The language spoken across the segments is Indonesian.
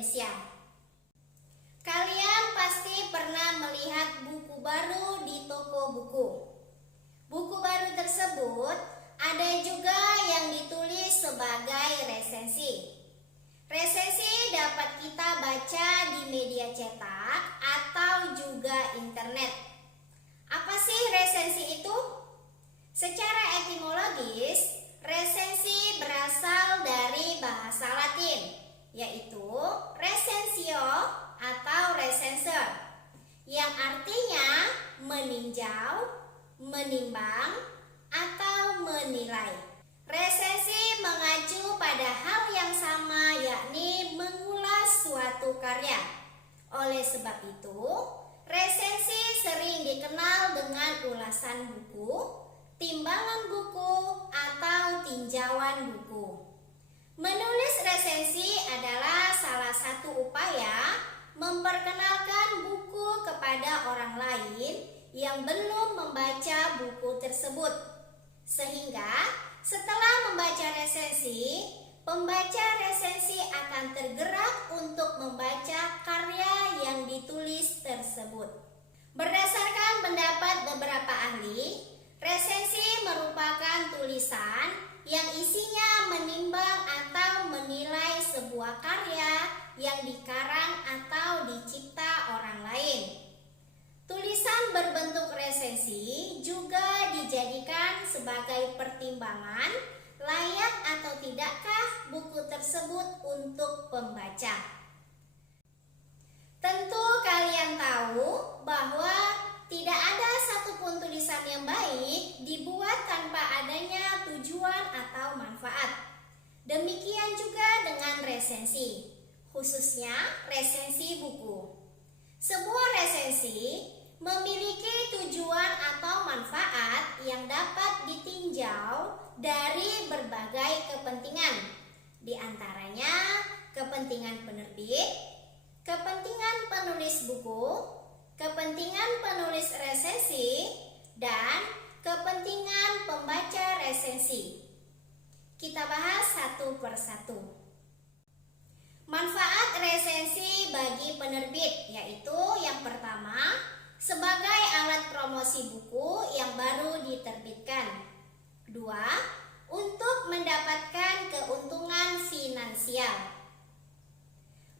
Indonesia. Kalian pasti pernah melihat buku baru di toko buku. Buku baru tersebut ada juga yang ditulis sebagai resensi. Resensi dapat kita baca di media cetak atau juga internet. Apa sih resensi itu? Secara etimologis, resensi berasal dari bahasa Latin, yaitu recensio atau recenser, yang artinya meninjau, menimbang, atau menilai. Resensi mengacu pada hal yang sama, yakni mengulas suatu karya. Oleh sebab itu, resensi sering dikenal dengan ulasan buku, timbangan buku, atau tinjauan buku. Menulis resensi adalah salah satu upaya memperkenalkan buku kepada orang lain yang belum membaca buku tersebut. Sehingga setelah membaca resensi, pembaca resensi akan tergerak untuk membaca karya yang ditulis tersebut. Berdasarkan pendapat beberapa ahli, resensi merupakan tulisan yang isinya menimbang atau menilai sebuah karya yang dikarang atau dicipta orang lain. Tulisan berbentuk resensi juga dijadikan sebagai pertimbangan layak atau tidakkah buku tersebut untuk pembaca. Tentu kalian tahu bahwa tidak ada satupun tulisan yang baik dibuat tanpa adanya tujuan atau manfaat. Demikian juga dengan resensi, khususnya resensi buku. Sebuah resensi memiliki tujuan atau manfaat yang dapat ditinjau dari berbagai kepentingan, di antaranya kepentingan penerbit, kepentingan penulis buku, kepentingan penulis resensi, dan kepentingan pembaca resensi. Kita bahas satu persatu. Manfaat resensi bagi penerbit, yaitu yang pertama, sebagai alat promosi buku yang baru diterbitkan. Dua, untuk mendapatkan keuntungan finansial.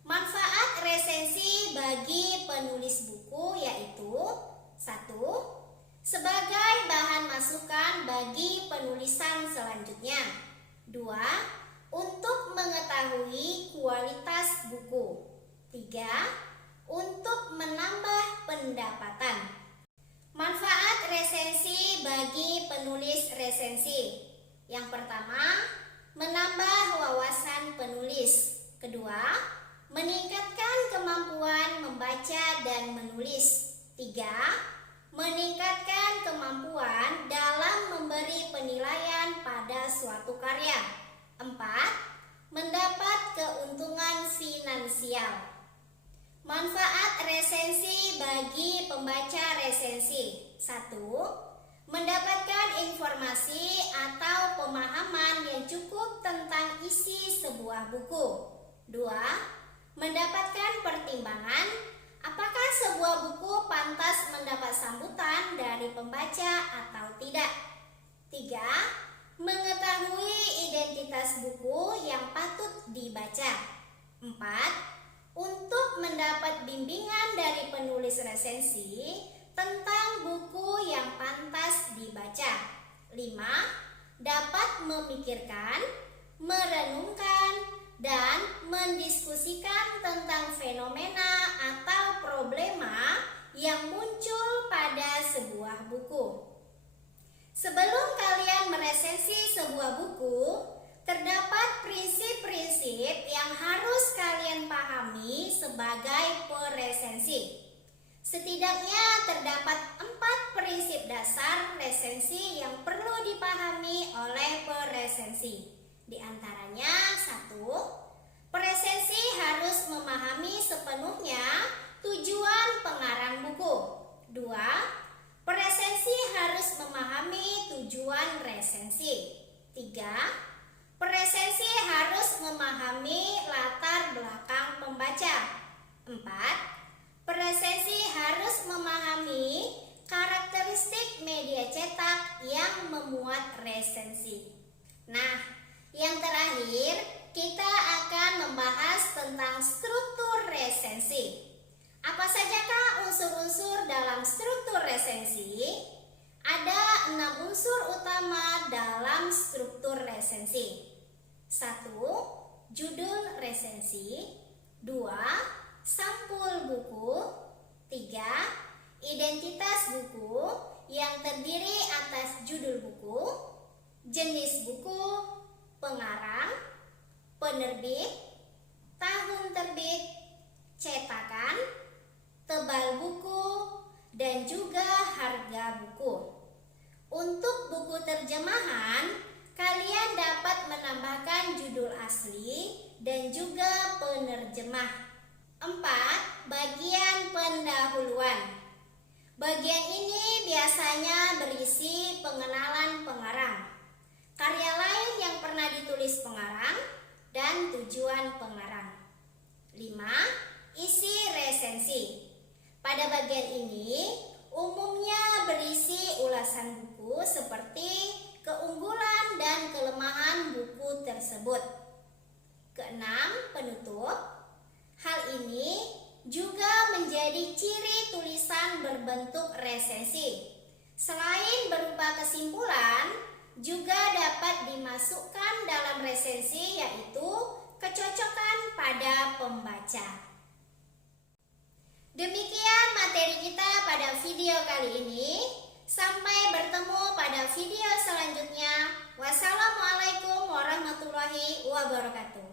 Manfaat resensi bagi penulis buku yaitu: 1. Sebagai bahan masukan bagi penulisan selanjutnya. 2. Untuk mengetahui kualitas buku. 3. Untuk menambah pendapatan. Manfaat resensi bagi penulis resensi. Yang pertama, menambah wawasan penulis. Kedua, meningkatkan kemampuan membaca dan menulis. 3. Meningkatkan kemampuan dalam memberi penilaian pada suatu karya. 4. Mendapat keuntungan finansial. Manfaat resensi bagi pembaca resensi. 1. Mendapatkan informasi atau pemahaman yang cukup tentang isi sebuah buku. 2. Mendapatkan pertimbangan apakah sebuah buku pantas mendapat sambutan dari pembaca atau tidak. 3. Mengetahui identitas buku yang patut dibaca. 4. Untuk mendapat bimbingan dari penulis resensi tentang buku yang pantas dibaca. 5. Dapat memikirkan, merenungkan, dan mendiskusikan tentang fenomena atau problema yang muncul pada sebuah buku. Sebelum kalian meresensi sebuah buku, terdapat prinsip-prinsip yang harus kalian pahami sebagai peresensi. Setidaknya terdapat 4 prinsip dasar resensi yang perlu dipahami oleh peresensi. Di antaranya: 1. Peresensi harus memahami sepenuhnya tujuan pengarang buku. 2. Peresensi harus memahami tujuan resensi. 3. Peresensi harus memahami latar belakang pembaca. pembaca. 4. Peresensi harus memahami karakteristik media cetak yang memuat resensi. Nah, yang terakhir kita akan membahas tentang struktur resensi. Apa sajakah unsur-unsur dalam struktur resensi? Ada 6 unsur utama dalam struktur resensi. 1. Judul resensi. 2. Sampul buku. 3. Identitas buku yang terdiri atas judul buku, jenis buku, pengarang, penerbit, tahun terbit, cetakan, tebal buku, dan juga harga buku. Untuk buku terjemahan, kalian dapat menambahkan judul asli dan juga penerjemah. 4. Bagian pendahuluan. Bagian ini biasanya berisi pengenalan pengarang, karya lain yang pernah ditulis pengarang, dan tujuan pengarang. 5. Isi resensi. Pada bagian ini umumnya berisi ulasan buku seperti keunggulan dan kelemahan buku tersebut. 6. Penutup. Hal ini juga menjadi ciri tulisan berbentuk resensi. Selain berupa kesimpulan, juga dapat dimasukkan dalam resensi, yaitu kecocokan pada pembaca. Demikian materi kita pada video kali ini. Sampai bertemu pada video selanjutnya. Wassalamualaikum warahmatullahi wabarakatuh.